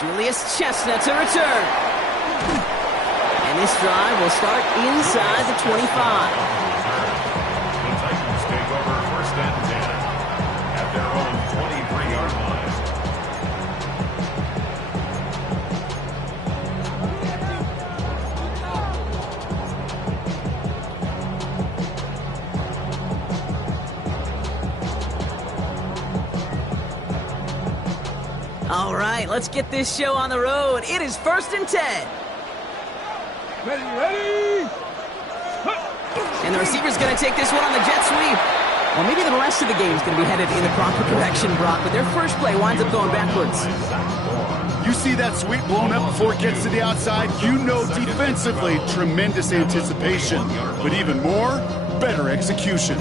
Julius Chestnut to return. And this drive will start inside the 25. The Titans take over 1st and 10 at their own 23-yard line. All right, let's get this show on the road. It is 1st and 10. Ready! And the receiver's going to take this one on the jet sweep. Well, maybe the rest of the game is going to be headed in the proper direction, Brock, but their first play winds up going backwards. You see that sweep blown up before it gets to the outside, you know defensively, tremendous anticipation. But even more, better execution.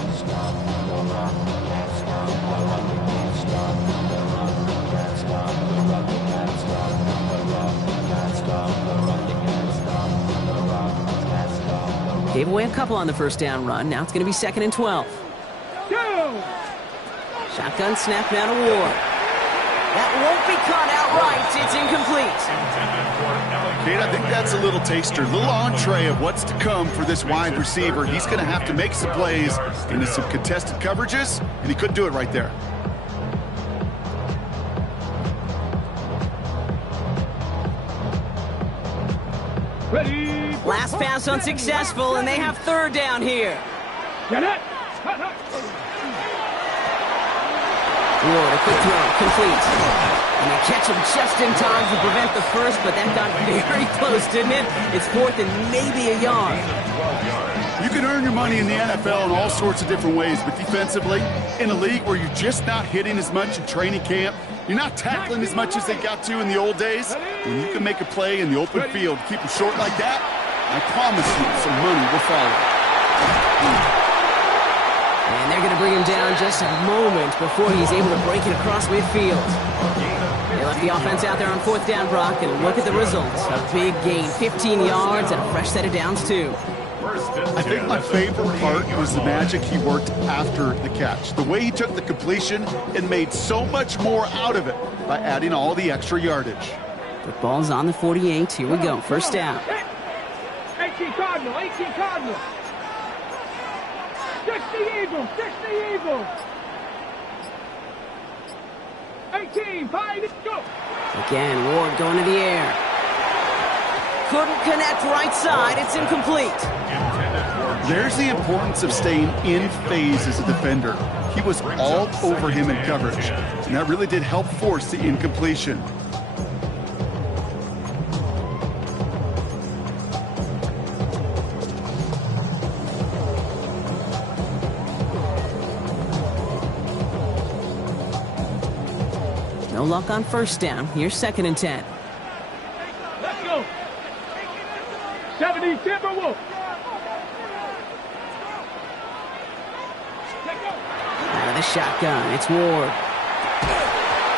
Gave away a couple on the first down run. Now it's going to be 2nd and 12. Go! Shotgun snap now to Ward. That won't be caught outright. It's incomplete. Kate, I think that's a little taster, a little entree of what's to come for this wide receiver. He's going to have to make some plays into some contested coverages, and he couldn't do it right there. Ready! Last pass unsuccessful, and they have 3rd down here. Get it! Ward, a quick throw, complete. And they catch him just in time to prevent the first, but that got very close, didn't it? It's 4th and maybe a yard. You can earn your money in the NFL in all sorts of different ways, but defensively, in a league where you're just not hitting as much in training camp, you're not tackling as much as they got to in the old days, when you can make a play in the open field, keep them short like that, I promise you some money will follow. And they're going to bring him down just a moment before he's able to break it across midfield. They left the offense out there on 4th down, Brock, and look at the results. A big gain, 15 yards and a fresh set of downs, too. I think my favorite part was the magic he worked after the catch. The way he took the completion and made so much more out of it by adding all the extra yardage. The ball's on the 48. Here we go. 1st down. 18 Cardinal, 18 Cardinal. 60 Eagles, 60 Eagles. 18, 5, go. Again, Ward going to the air. Couldn't connect right side. It's incomplete. There's the importance of staying in phase as a defender. He was all over him in coverage, and that really did help force the incompletion. No luck on 1st down. Here's 2nd and 10. Let's go. 70 Timberwolves. Out of the shotgun, it's Ward.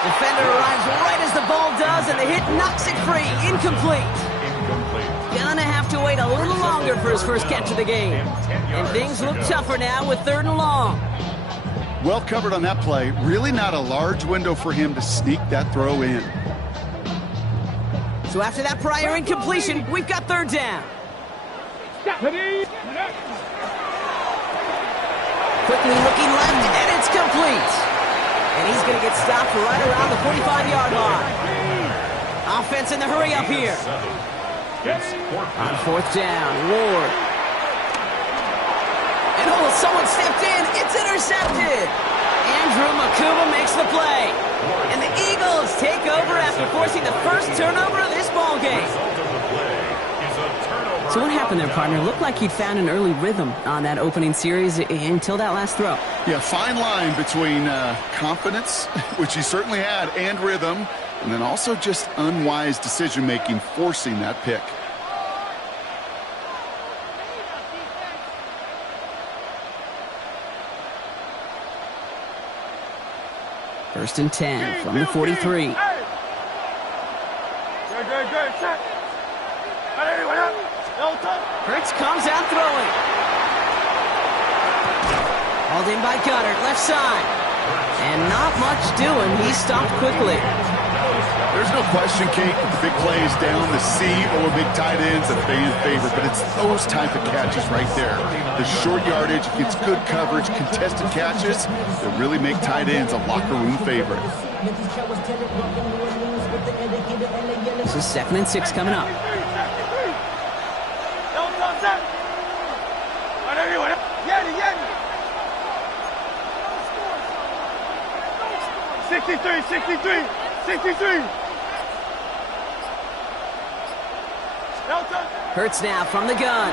Defender arrives right as the ball does, and the hit knocks it free. Incomplete. Gonna have to wait a little longer for his first catch of the game. And things look tougher now with 3rd and long. Well covered on that play. Really not a large window for him to sneak that throw in. So after that prior incompletion, we've got 3rd down. Quickly looking left, and it's complete. And he's going to get stopped right around the 45-yard line. Offense in the hurry up here. On 4th down, Ward. And oh, someone stepped in. It's intercepted. Andrew Makuma makes the play. And the Eagles take over after forcing the first turnover of this ball game. So what happened there, partner? Looked like he'd found an early rhythm on that opening series until that last throw. Yeah, fine line between confidence, which he certainly had, and rhythm, and then also just unwise decision-making forcing that pick. First and 10 from the 43. Hurts comes out throwing. Hauled in by Goddard, left side. And not much doing. He stopped quickly. There's no question, Kate, that the big play is down. The C or big tight ends, a fan favorite, but it's those type of catches right there. The short yardage, gets good coverage, contested catches that really make tight ends a locker room favorite. This is 2nd and 6 coming up. 63. Hurts now from the gun.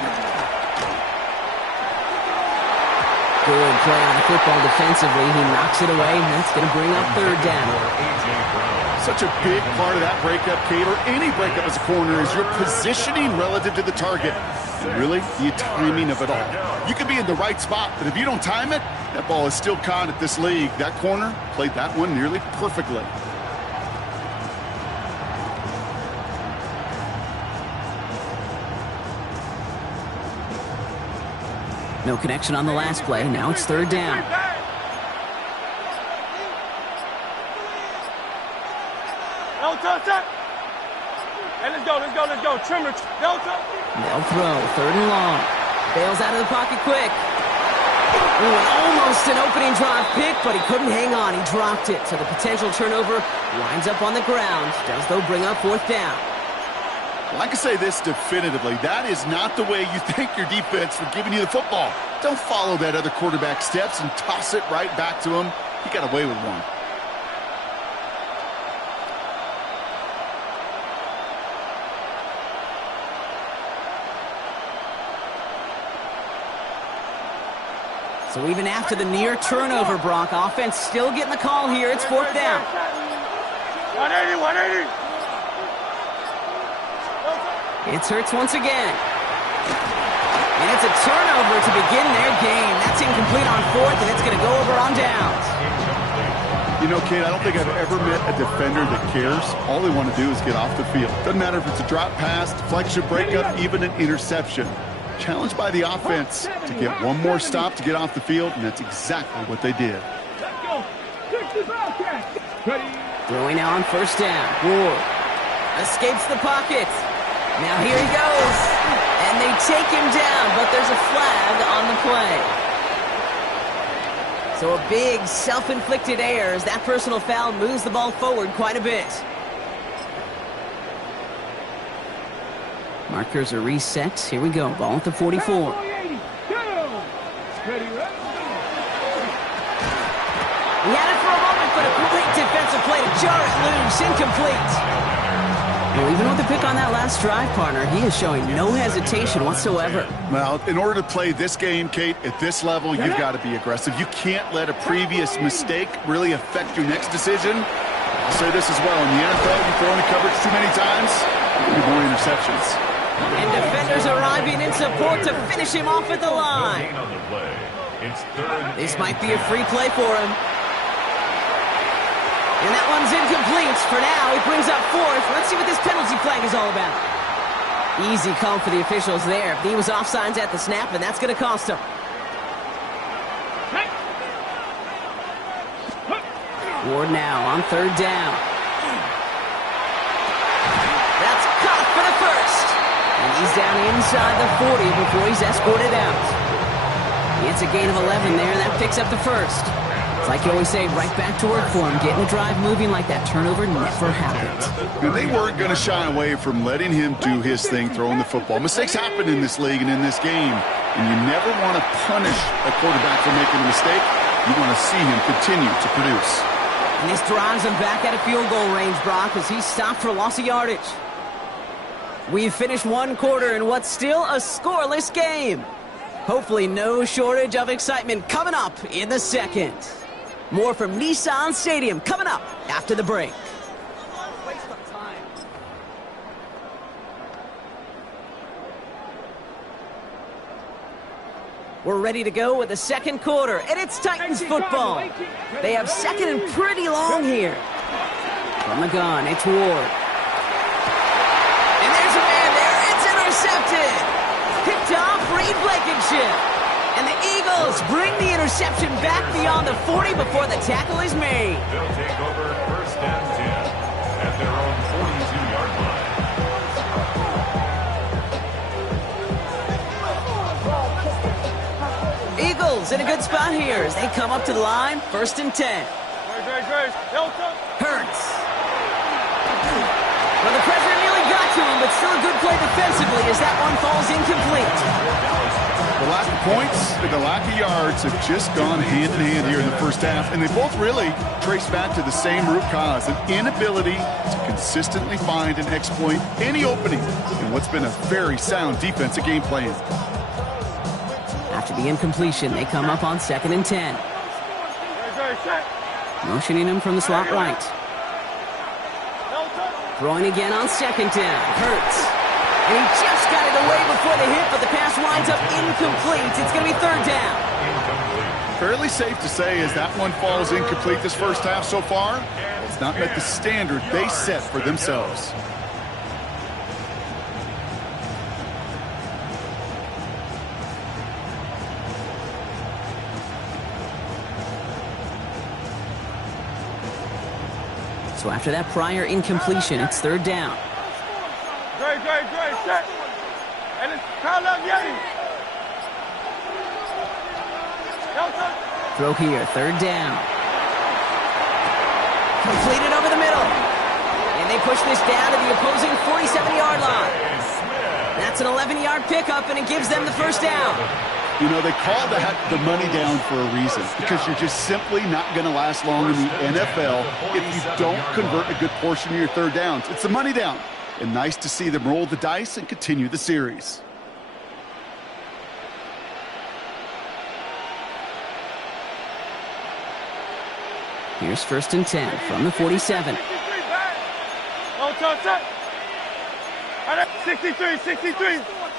Good play on the football defensively. He knocks it away, and that's going to bring up 3rd down. Such a big part of that breakup, Kate, or any breakup as a corner, is your positioning relative to the target. And really, the timing of it all. You can be in the right spot, but if you don't time it, that ball is still caught at this league. That corner played that one nearly perfectly. No connection on the last play. Now it's 3rd down. Hey, let's go. Trimmer. Delta. They'll throw. 3rd and long. Bails out of the pocket quick. Ooh, almost an opening drive pick, but he couldn't hang on. He dropped it. So the potential turnover winds up on the ground. Does, though, bring up 4th down. Well, I can say this definitively. That is not the way you thank your defense for giving you the football. Don't follow that other quarterback steps and toss it right back to him. He got away with one. So even after the near turnover, Brock, offense still getting the call here. It's 4th down. 180. It's Hurts once again. And it's a turnover to begin their game. That's incomplete on 4th, and it's going to go over on downs. You know, Kate, I don't think I've ever met a defender that cares. All they want to do is get off the field. Doesn't matter if it's a drop pass, deflection, breakup, even an interception. Challenged by the offense to get one more stop to get off the field, and that's exactly what they did. Throwing now on 1st down. Ward escapes the pocket. Now here he goes. And they take him down, but there's a flag on the play. So a big self-inflicted error as that personal foul moves the ball forward quite a bit. Markers are reset. Here we go. Ball at the 44. He had it for a moment, but a great defensive play to jar it loose. Incomplete. Well, even with the pick on that last drive, partner, he is showing no hesitation whatsoever. Well, in order to play this game, Kate, at this level, you've got to be aggressive. You can't let a previous mistake really affect your next decision. I'll say this as well. In the NFL, you throw into coverage too many times, you get more interceptions. And defenders arriving in support to finish him off at the line. This might be a free play for him. And that one's incomplete. For now, it brings up 4th. Let's see what this penalty flag is all about. Easy call for the officials there. He was offsides at the snap, and that's going to cost him. Ward now on 3rd down. That's caught for the first. And he's down inside the 40 before he's escorted out. It's a gain of 11 there, and that picks up the first. It's like you always say, right back to work for him. Getting the drive moving like that turnover never happened. They weren't going to shy away from letting him do his thing, throwing the football. Mistakes happen in this league and in this game, and you never want to punish a quarterback for making a mistake. You want to see him continue to produce. And this drives him back out of field goal range, Brock, as he's stopped for loss of yardage. We've finished one quarter in what's still a scoreless game. Hopefully no shortage of excitement coming up in the second. More from Nissan Stadium coming up after the break. We're ready to go with the second quarter, and it's Titans football. They have 2nd and pretty long here. From the gun, it's Ward. And there's a man there. It's intercepted. Picked off Reed Blankenship. And the Eagles bring the interception back beyond the 40 before the tackle is made. They'll take over 1st and 10 at their own Eagles in a good spot here as they come up to the line, 1st and 10. Hurts. Well, the pressure nearly got to him, but still a good play defensively as that one falls incomplete. The lack of points and the lack of yards have just gone hand in hand here in the first half, and they both really trace back to the same root cause, an inability to consistently find and exploit any opening in what's been a very sound defensive game plan. After the incompletion, they come up on 2nd and 10. Motioning him from the slot right. Throwing again on 2nd down. Hurts. And he just got it away before the hit, but the pass winds up incomplete. It's going to be 3rd down. Fairly safe to say as that one falls incomplete this first half so far, it's not met the standard they set for themselves. So after that prior incompletion, it's 3rd down. Great, set. And it's Kyle up, Yeti. Throw here, 3rd down. Completed over the middle. And they push this down to the opposing 47-yard line. That's an 11-yard pickup, and it gives them the 1st down. You know, they call that the money down for a reason, because you're just simply not going to last long in the NFL if you don't convert a good portion of your 3rd downs. It's the money down. And nice to see them roll the dice and continue the series. Here's 1st and 10 from the 47.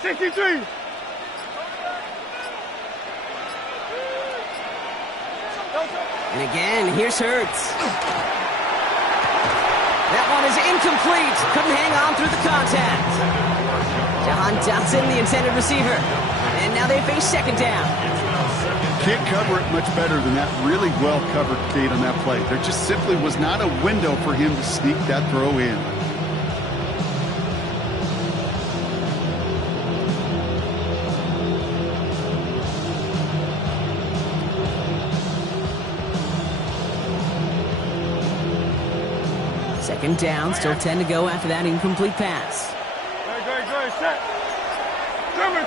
63. And again, here's Hurts. That one is incomplete. Couldn't hang on through the contact. Jahan Dotson, the intended receiver. And now they face 2nd down. Can't cover it much better than that really well-covered gate on that play. There just simply was not a window for him to sneak that throw in. Second down, still 10 to go after that incomplete pass. Great, set. Trimmer.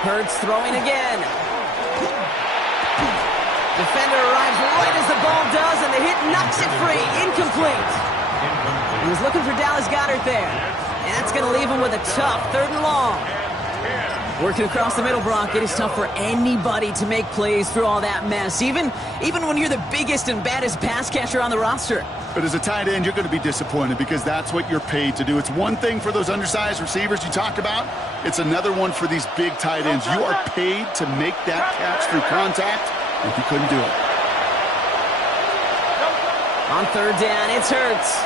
Hurts throwing again. Defender arrives right as the ball does, and the hit knocks it free. Incomplete. He was looking for Dallas Goedert there. And that's going to leave him with a tough 3rd and long. Working across the middle, Brock, it is tough for anybody to make plays through all that mess, even when you're the biggest and baddest pass catcher on the roster. But as a tight end, you're going to be disappointed because that's what you're paid to do. It's one thing for those undersized receivers you talk about. It's another one for these big tight ends. You are paid to make that catch through contact, and he couldn't do it. On 3rd down, it's Hurts.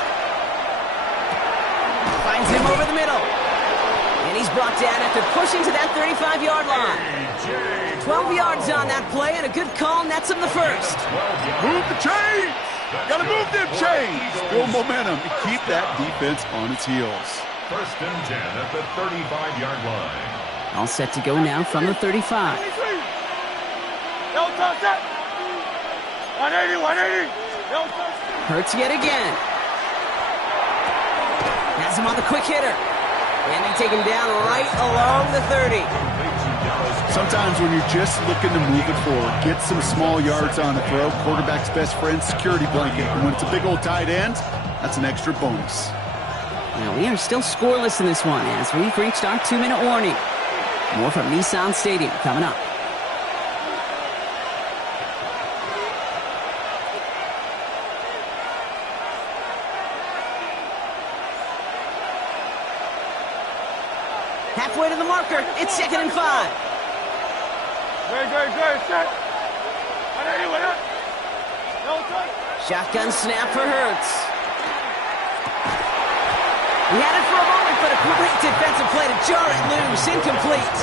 Finds him over the middle. And he's brought down after pushing to that 35-yard line. 12 yards on that play, and a good call nets him the 1st. Move the chains! Gotta move them chains! Build momentum and keep that defense on its heels. 1st and 10 at the 35-yard line. All set to go now from the 35. 180. Hurts yet again. Has him on the quick hitter. And they take him down right along the 30. Sometimes when you're just looking to move it forward, get some small yards on a throw, quarterback's best friend, security blanket. And when it's a big old tight end, that's an extra bonus. Now, we are still scoreless in this one as we've reached our 2-minute warning. More from Nissan Stadium coming up. Halfway to the marker, it's 2nd and 5. Great, set. 180. Shotgun snap for Hurts. He had it for a moment, but a great defensive play to jar it loose. Incomplete.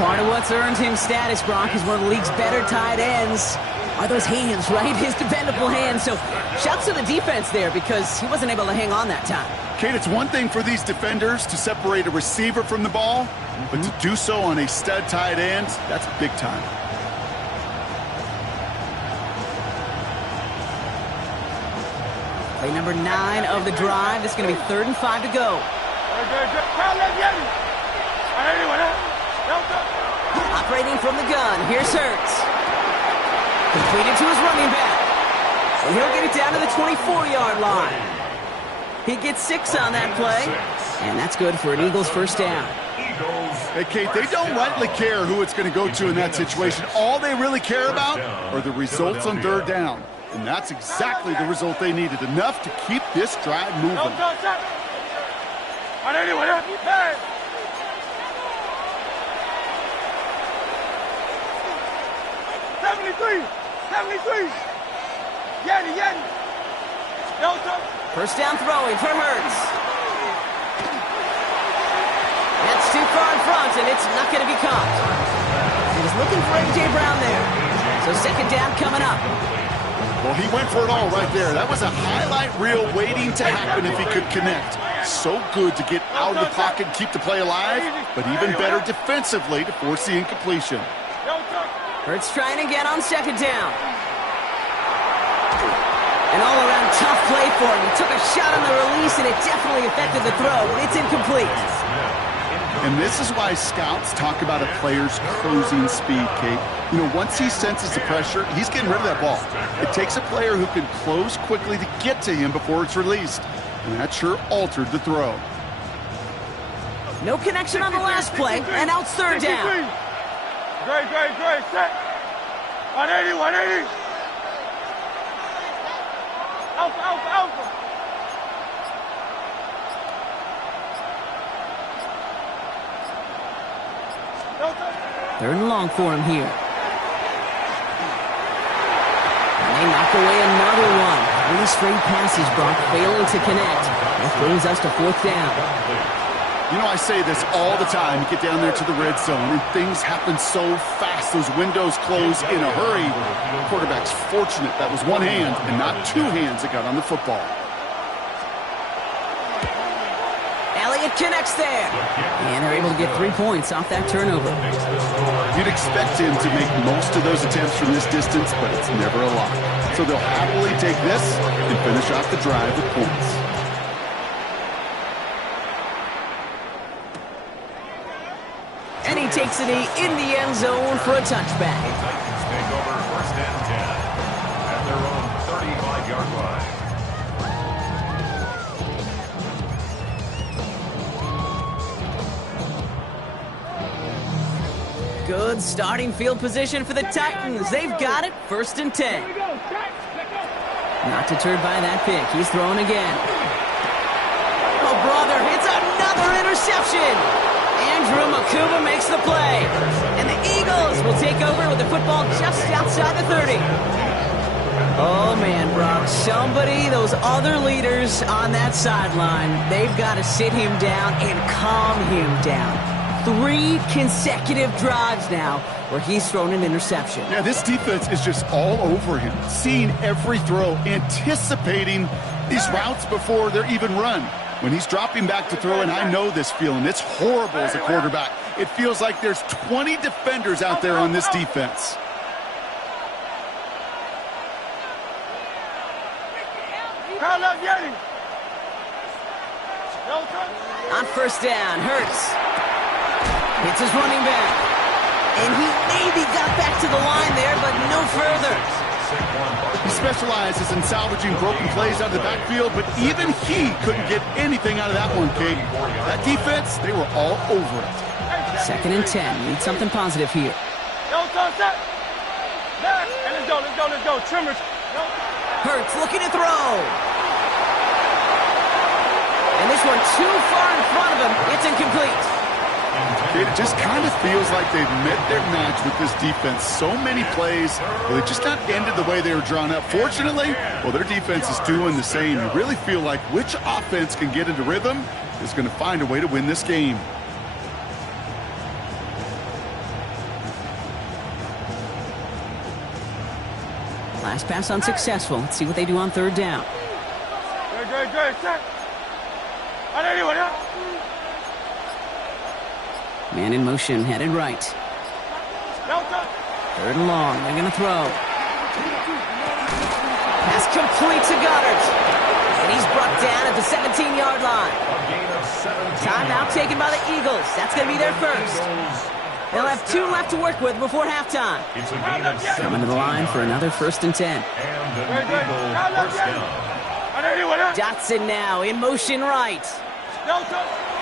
Part of what's earned him status, Brock, is one of the league's better tight ends. are those hands, right? His dependable hands. So shouts to the defense there because he wasn't able to hang on that time. Kate, it's one thing for these defenders to separate a receiver from the ball, but to do so on a stud tight end, that's big time. Play number 9 of the drive. This is going to be 3rd and 5 to go. Operating from the gun. Here's Hurts. Completed to his running back. And he'll get it down to the 24-yard line. He gets 6 on that play. And that's good for an Eagles first down. Hey, Kate, they don't rightly care who it's going to go to in that situation. All they really care about are the results on 3rd down. And that's exactly the result they needed. Enough to keep this drive moving. 73! Yeti! First down throwing for Hurts. That's too far in front, and it's not going to be caught. He was looking for A.J. Brown there. So 2nd down coming up. Well, he went for it all right there. That was a highlight reel waiting to happen if he could connect. So good to get out of the pocket and keep the play alive, but even better defensively to force the incompletion. Hurts trying again on 2nd down. An all-around tough play for him. He took a shot on the release, and it definitely affected the throw, but it's incomplete. And this is why scouts talk about a player's closing speed, Kate. You know, once he senses the pressure, he's getting rid of that ball. It takes a player who can close quickly to get to him before it's released. And that sure altered the throw. No connection on the last play, and now it's 3rd down. Great. Set. 180. Alpha. 3rd and long for him here. And they knock away another one. 3 straight passes, Brock, failing to connect. That brings us to 4th down. You know, I say this all the time. You get down there to the red zone, and things happen so fast. Those windows close in a hurry. The quarterback's fortunate that was one hand and not 2 hands that got on the football. Elliott connects there. And they're able to get 3 points off that turnover. You'd expect him to make most of those attempts from this distance, but it's never a lot. So they'll happily take this and finish off the drive with points. And he takes it in the end zone for a touchback. Titans take over 1st and 10 at their own 35-yard line. Good starting field position for the Titans. They've got it, 1st and 10. Not deterred by that pick. He's throwing again. Oh, brother, it's another interception. Andrew Makuba makes the play. And the Eagles will take over with the football just outside the 30. Oh, man, Brock, those other leaders on that sideline, they've got to sit him down and calm him down. 3 consecutive drives now where he's thrown an interception. Yeah, this defense is just all over him, seeing every throw, anticipating these routes before they're even run. When he's dropping back to throw, and I know this feeling, it's horrible as a quarterback. It feels like there's 20 defenders out there on this defense. On 1st down, Hurts hits his running back. And he maybe got back to the line there, but no further. He specializes in salvaging broken plays out of the backfield, but even he couldn't get anything out of that one, Kate. That defense, they were all over it. 2nd and 10. Need something positive here. Let's go. Trimmers. Hurts looking to throw. And this one too far in front of him. It's incomplete. It just kind of feels like they've met their match with this defense. So many plays where they just not ended the way they were drawn up. Fortunately, well, their defense is doing the same. You really feel like which offense can get into rhythm is going to find a way to win this game. Last pass unsuccessful. Let's see what they do on third down. Great, check. Man in motion, headed right. Third and long, they're going to throw. Pass complete to Goddard. And he's brought down at the 17-yard line. Timeout taken by the Eagles. That's going to be their first. They'll have 2 left to work with before halftime. Coming to the line for another 1st and 10. Dotson now in motion right.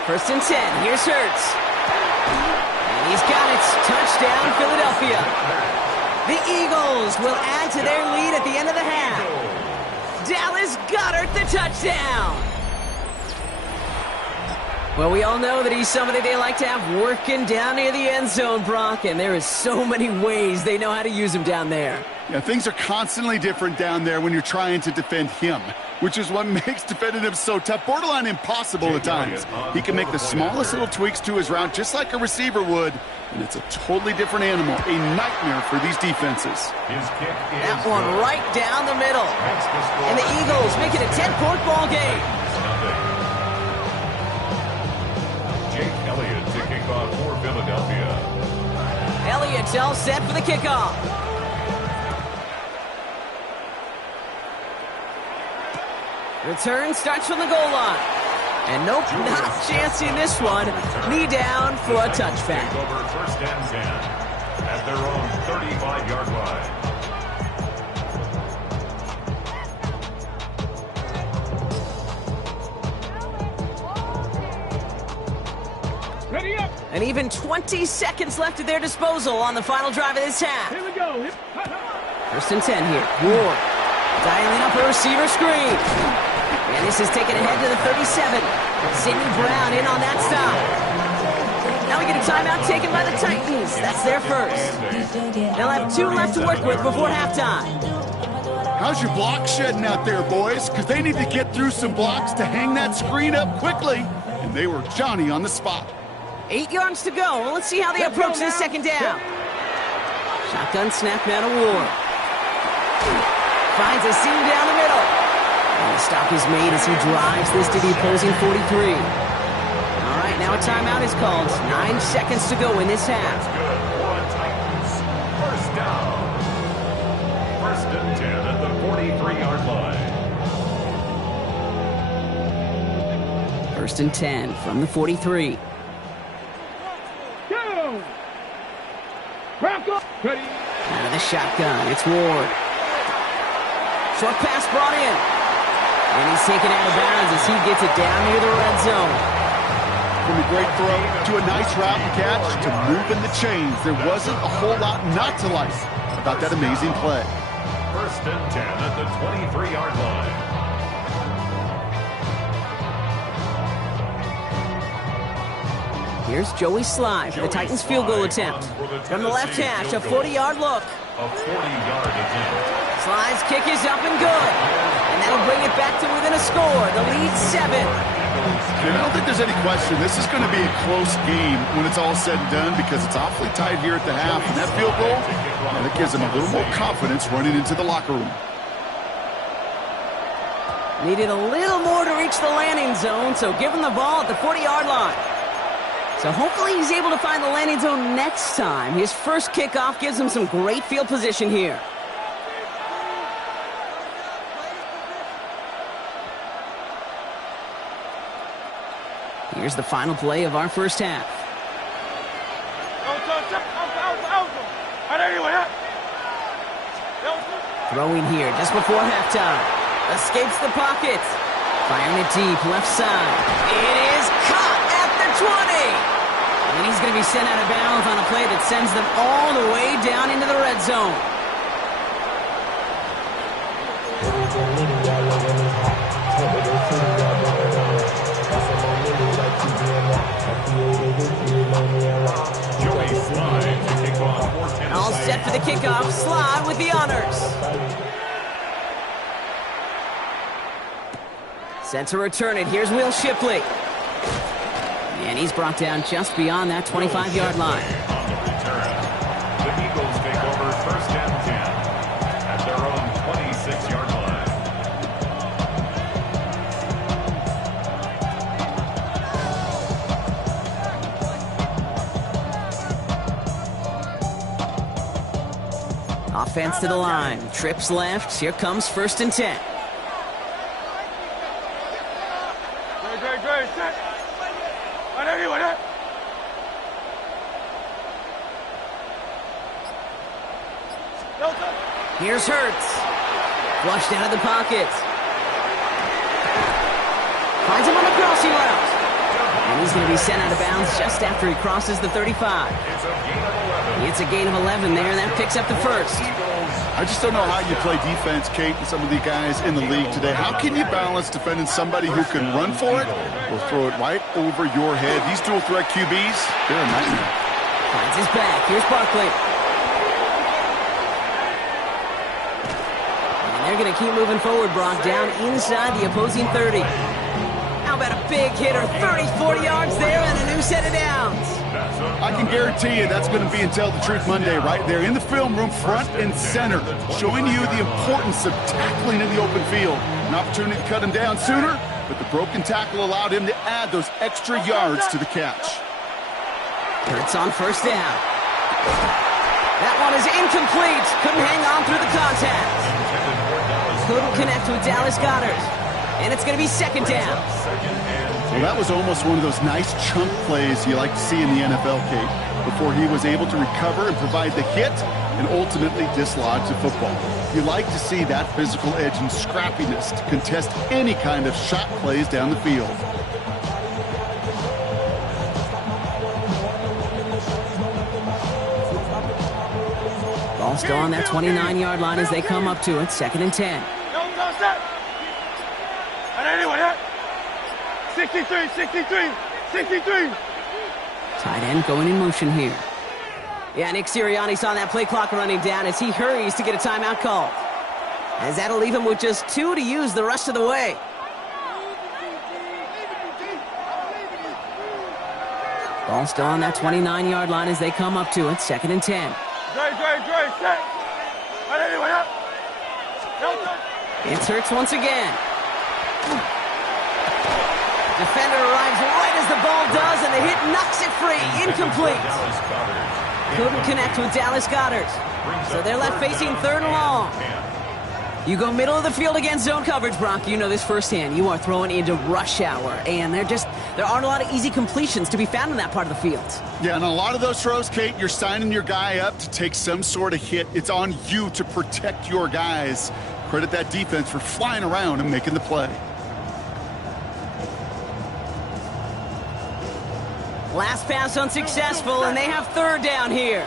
1st and 10. Here's Hurts. And he's got it. Touchdown, Philadelphia. The Eagles will add to their lead at the end of the half. Dallas Goedert the touchdown. Well, we all know that he's somebody they like to have working down near the end zone, Brock, and there is so many ways they know how to use him down there. Yeah, things are constantly different down there when you're trying to defend him, which is what makes defending him so tough, borderline impossible at times. He can make the smallest little tweaks to his route just like a receiver would, and it's a totally different animal, a nightmare for these defenses. That one right down the middle. And the Eagles make it a 10-point ball game. Jake Elliott to kick off for Philadelphia. Elliott's all set for the kickoff. Return starts from the goal line. And nope, not chancing this one. Knee down for a touchback. Take over 1st and 10 at their own 35-yard line. And even 20 seconds left at their disposal on the final drive of this half. Here we go. 1st and 10 here. Ward dialing up a receiver screen. And this is taken ahead to the 37. Sidney Brown in on that stop. Now we get a timeout taken by the Titans. That's their first. They'll have 2 left to work with before halftime. How's your block shedding out there, boys? Because they need to get through some blocks to hang that screen up quickly. And they were Johnny on the spot. 8 yards to go. Well, let's see how they approach this second down. Shotgun snap now to Ward. Finds a seam down the middle. And the stop is made as he drives this to the opposing 43. All right, now a timeout is called. 9 seconds to go in this half. Good for the Titans. 1st down. 1st and 10 at the 43-yard line. 1st and 10 from the 43. Ready. Out of the shotgun, it's Ward. Short pass brought in. And he's taken out of bounds as he gets it down near the red zone. From a great throw to a nice route and catch to moving the chains. There wasn't a whole lot not to like about that amazing play. 1st and 10 at the 23-yard line. Here's Joey Sly for the Titans field goal attempt. From the left hash, a 40-yard look. A 40-yard attempt. Sly's kick is up and good. And that'll bring it back to within a score. The lead 7. I don't think there's any question. This is going to be a close game when it's all said and done because it's awfully tight here at the half. And that field goal, that gives them a little more confidence running into the locker room. Needed a little more to reach the landing zone, so give him the ball at the 40-yard line. So hopefully he's able to find the landing zone next time. His first kickoff gives him some great field position here. Here's the final play of our first half. Throwing here just before halftime. Escapes the pocket. Firing it deep, left side. It is caught at the 20. And he's going to be sent out of bounds on a play that sends them all the way down into the red zone. All set for the kickoff. Sly with the honors. Set to return it. Here's Will Shipley. And he's brought down just beyond that 25-yard line. On the return, the Eagles take over 1st and 10 at their own defense to the line. Trips left. Here comes 1st and 10. Great. Set. Here's Hurts. Flushed out of the pocket. Finds him on the crossing route. And he's going to be sent out of bounds just after he crosses the 35. It's a gain of 11 there, and that picks up the first. I just don't know how you play defense, Kate, with some of the guys in the league today. How can you balance defending somebody who can run for it or throw it right over your head? These dual threat QBs, they're a nightmare. Finds his back. Here's Barkley. And they're going to keep moving forward, Brock, down inside the opposing 30. How about a big hitter, 30, 40 yards there, and a new set of downs. I can guarantee you that's going to be in Tell the Truth Monday right there in the film room, front and center, showing you the importance of tackling in the open field. An opportunity to cut him down sooner, but the broken tackle allowed him to add those extra yards to the catch. Hurts on 1st down. That one is incomplete. Couldn't hang on through the contact. Couldn't connect with Dallas Goedert. And it's going to be 2nd down. Well, that was almost one of those nice chunk plays you like to see in the NFL, Kate, before he was able to recover and provide the hit and ultimately dislodge the football. You like to see that physical edge and scrappiness to contest any kind of shot plays down the field. Ball still on that 29-yard line as they come up to it. 2nd and 10. 63. Tight end going in motion here. Yeah, Nick Sirianni saw that play clock running down as he hurries to get a timeout called. As that'll leave him with just 2 to use the rest of the way. Ball still on that 29-yard line as they come up to it. 2nd and 10. Great. Set. It's Hurts once again. Defender arrives right as the ball does, and the hit knocks it free. Incomplete. Couldn't connect with Dallas Goedert. So they're left facing 3rd and long. You go middle of the field against zone coverage, Brock. You know this firsthand. You are throwing into rush hour, and there aren't a lot of easy completions to be found in that part of the field. Yeah, and a lot of those throws, Kate, you're signing your guy up to take some sort of hit. It's on you to protect your guys. Credit that defense for flying around and making the play. Last pass unsuccessful, and they have 3rd down here.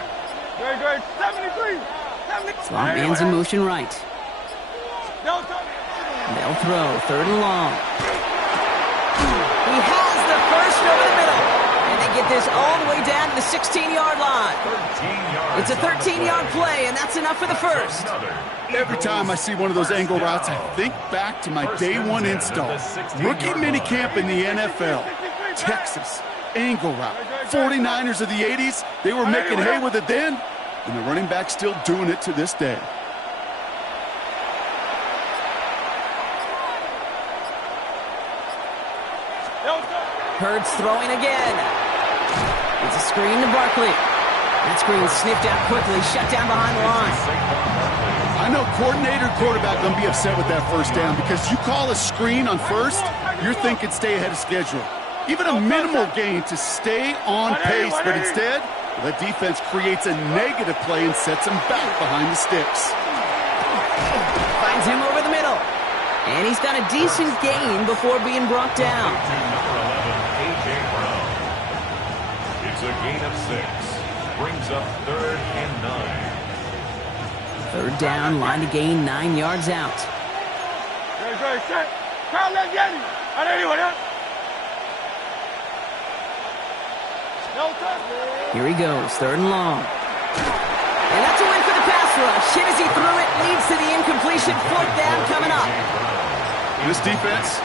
Great. 73. Swamp man's in motion right. They'll throw 3rd and long. He has the first over the middle. And they get this all the way down to the 16-yard line. It's a 13-yard play, and that's enough for the first. Every time I see one of those angle routes, I think back to my day one install. Rookie minicamp in the NFL. Texas. Angle route. 49ers of the 80s, they were making hay with it then, and the running back's still doing it to this day. Hurts throwing again. It's a screen to Barkley. That screen sniffed out quickly, shut down behind the line. I know coordinator and quarterback going to be upset with that 1st down because you call a screen on 1st, you're thinking stay ahead of schedule. Even a minimal gain to stay on pace, but instead, that defense creates a negative play and sets him back behind the sticks. Finds him over the middle. And he's got a decent gain before being brought down. It's a gain of 6. Brings up 3rd and 9. 3rd down, line to gain 9 yards out. Great. Set. Here he goes, 3rd and long. And that's a win for the pass rush. Hit as he threw it, leads to the incompletion. 4th down coming up. This defense,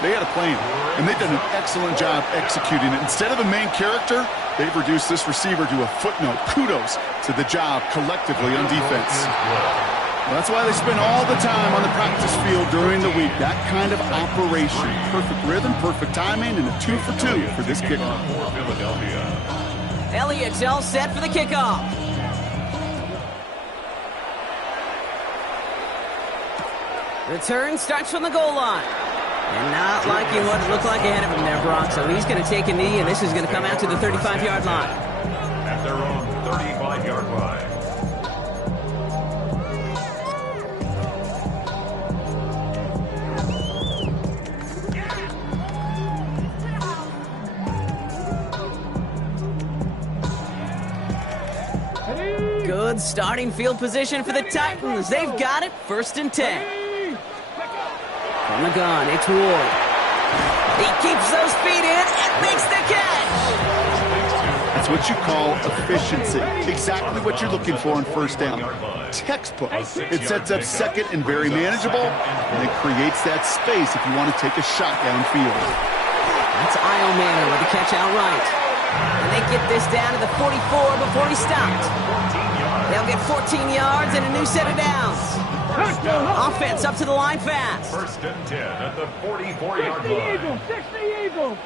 they had a plan, and they've done an excellent job executing it. Instead of a main character, they've reduced this receiver to a footnote. Kudos to the job collectively on defense. Well, that's why they spend all the time on the practice field during the week. That kind of operation. Perfect rhythm, perfect timing, and a 2 for 2 for this kickoff. Elliott's all set for the kickoff. Return starts from the goal line. And not liking what it looked like ahead of him there, Brock. So he's going to take a knee, and this is going to come out to the 35-yard line. At their own 35-yard line. Good starting field position for the Titans. They've got it. 1st and 10. From the gun, it's Ward. He keeps those feet in and makes the catch. That's what you call efficiency. Exactly what you're looking for on 1st down. Textbook. It sets up 2nd and very manageable, and it creates that space if you want to take a shot downfield. That's Io Manor with the catch outright. And they get this down to the 44 before he stopped. They'll get 14 yards and a new set of downs. Offense up to the line fast. 1st and 10 at the 44-yard line. 60 Eagles.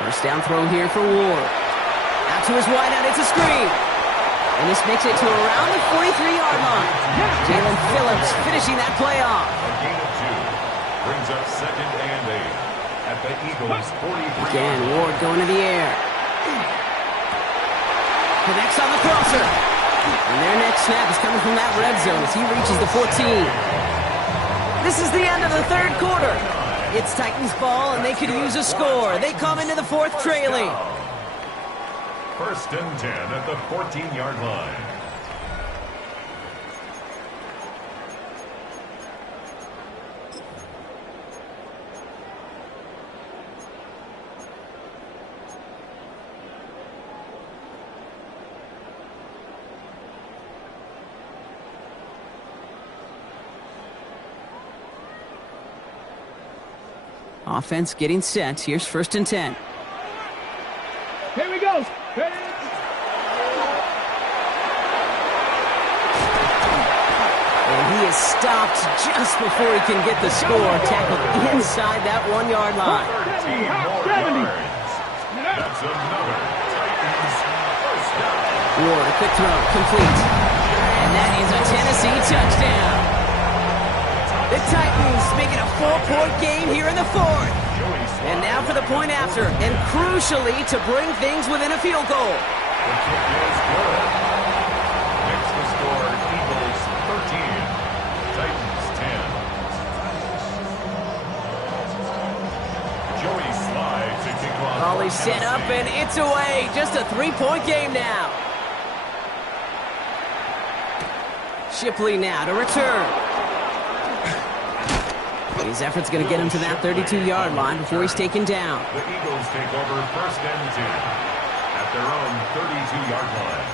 First down throw here for Ward. Out to his wideout, it's a screen. And this makes it to around the 43-yard line. Jalen Phillips finishing that play off. A gain of 2 brings up 2nd and 8 at the Eagles' 43. Again, Ward going to the air. Connects on the crosser. And their next snap is coming from that red zone as he reaches the 14. This is the end of the 3rd quarter. It's Titans ball, and they could use a score. They come into the 4th trailing. 1st and 10 at the 14-yard line. Offense getting set. Here's 1st and 10. Here we go. And he is stopped just before he can get the score. Tackled inside that 1-yard line. 13 more yards. That's another Titans first down. Ward, a quick throw, complete. And that is a Tennessee touchdown. The Titans making a 4-point game here in the 4th. And now for the point after, and crucially to bring things within a field goal. The kick is good. Next to score, Eagles 13, Titans 10. Joey slides to kick off. Ollie set up and it's away. Just a 3-point game now. Shipley now to return. His effort's going to get him to that 32-yard line before he's taken down. The Eagles take over 1st and 10 at their own 32-yard line.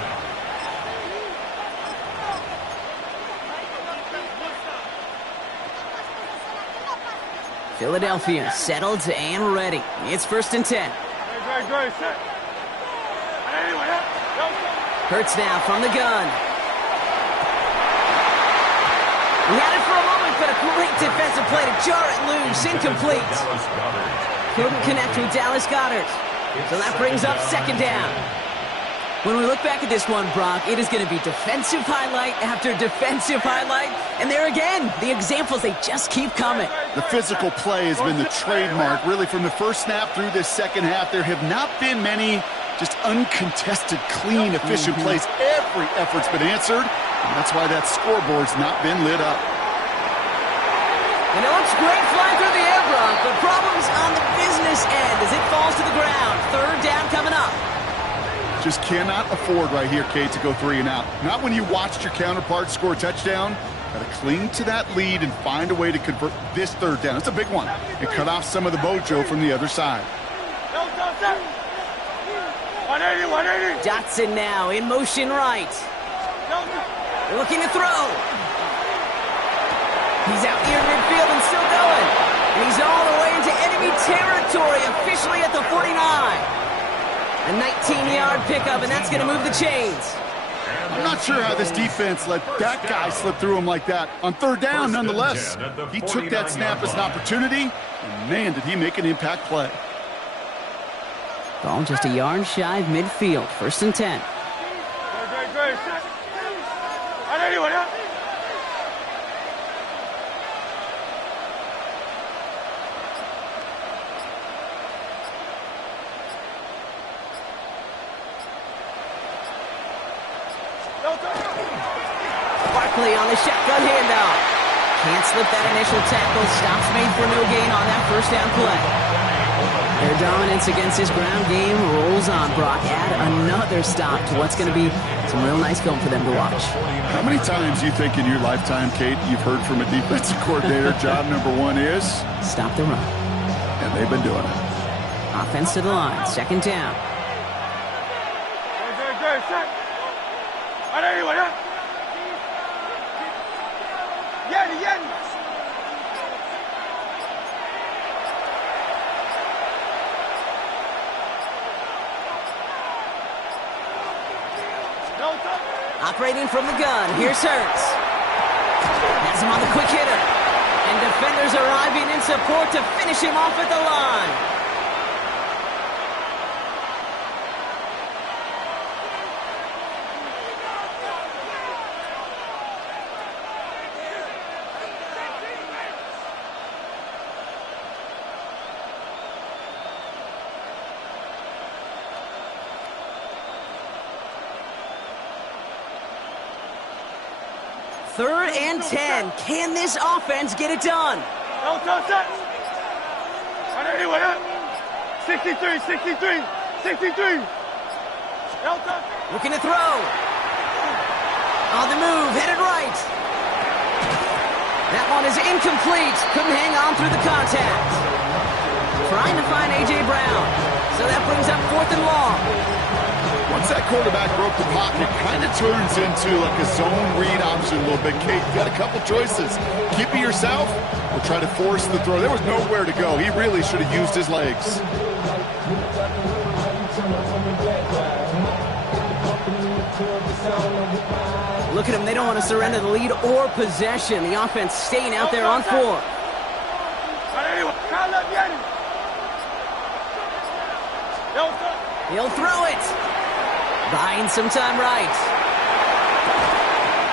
Philadelphia settled and ready. It's 1st and 10. Great. Hurts now from the gun. He had it for a moment, but a great defensive play to jar it loose. Incomplete. Couldn't connect with Dallas Goedert. So that brings up 2nd down. When we look back at this one, Brock, it is going to be defensive highlight after defensive highlight. And there again, the examples, they just keep coming. The physical play has been the trademark. Really, from the first snap through this 2nd half, there have not been many just uncontested, clean, efficient plays. Every effort's been answered. And that's why that scoreboard's not been lit up. And it looks great flying through the air, Brock, but problems on the business end as it falls to the ground. 3rd down coming up. Just cannot afford right here, Kate, to go 3 and out. Not when you watched your counterpart score a touchdown. Got to cling to that lead and find a way to convert this 3rd down. It's a big one. And cut off some of the mojo from the other side. 180. Dotson now in motion right. They're looking to throw. He's out here in midfield and still going. And he's all the way into enemy territory, officially at the 49. A 19-yard pickup, and that's going to move the chains. I'm not sure how this defense let that guy slip through him like that. On 3rd down, nonetheless. He took that snap as an opportunity, and man, did he make an impact play. Ball just a yard shy of midfield. 1st and 10. Great. Anyone else? Barkley on the shotgun handoff. Can't slip that initial tackle. Stops made for no gain on that 1st down play. Their dominance against this ground game rolls on, Brock. Add another stop to what's going to be some real nice film for them to watch. How many times do you think in your lifetime, Kate, you've heard from a defensive coordinator, job number 1 is? Stop the run. And they've been doing it. Offense to the line. 2nd down. Great. Anyone else? Yen. Operating from the gun, here's Hurts. Has him on the quick hitter. And defenders arriving in support to finish him off at the line. Third and 10. Can this offense get it done? Anyone else? 63. Looking to throw. On the move, headed right. That one is incomplete. Couldn't hang on through the contact. Trying to find A.J. Brown. So that brings up 4th and long. Once that quarterback broke the pocket, it kind of turns into like a zone read option a little bit. Kate, you got a couple choices. Keep it yourself or try to force the throw. There was nowhere to go. He really should have used his legs. Look at them. They don't want to surrender the lead or possession. The offense staying out there on 4. He'll throw it. Buying some time right.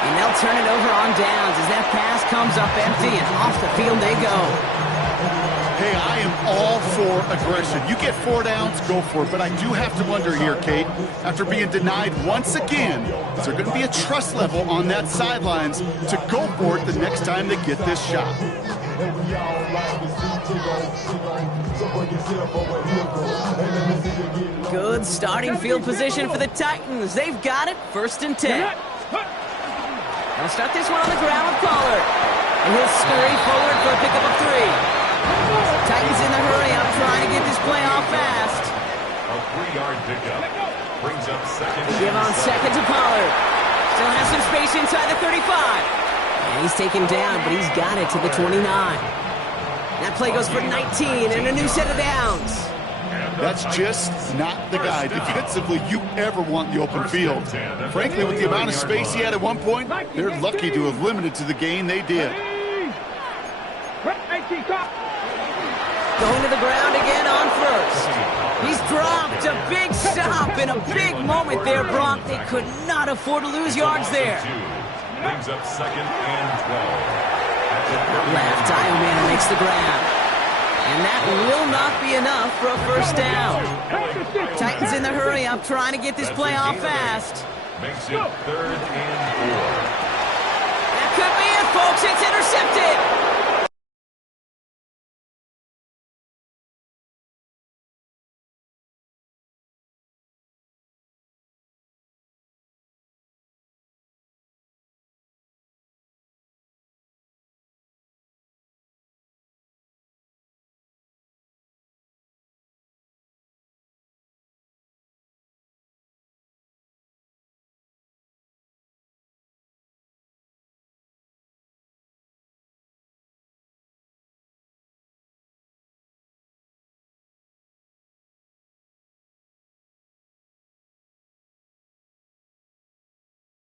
And they'll turn it over on downs as that pass comes up empty and off the field they go. Hey, I am all for aggression. You get 4 downs, go for it. But I do have to wonder here, Kate, after being denied once again, is there going to be a trust level on that sidelines to go for it the next time they get this shot? Good starting field position for the Titans. They've got it. 1st and 10. They'll start this one on the ground with Pollard. And he'll scurry forward for a pickup of 3. Titans in the hurry up, trying to get this play off fast. A 3-yard pickup. Brings up 2nd. Give on 2nd to Pollard. Still has some space inside the 35. And he's taken down, but he's got it to the 29. That play goes for 19 and a new set of downs. That's just not the guy defensively you ever want in the open field. Frankly, with the amount of space he had at one point, they're lucky to have limited to the gain they did. Going to the ground again on 1st. He's dropped a big stop in a big moment there, Brock. They could not afford to lose yards there. Brings up 2nd and 12. Left, Iomanna makes the grab. And that will not be enough for a 1st down. Titans in the hurry up, trying to get this play off fast. Makes it 3rd and 4. That could be it, folks. It's intercepted.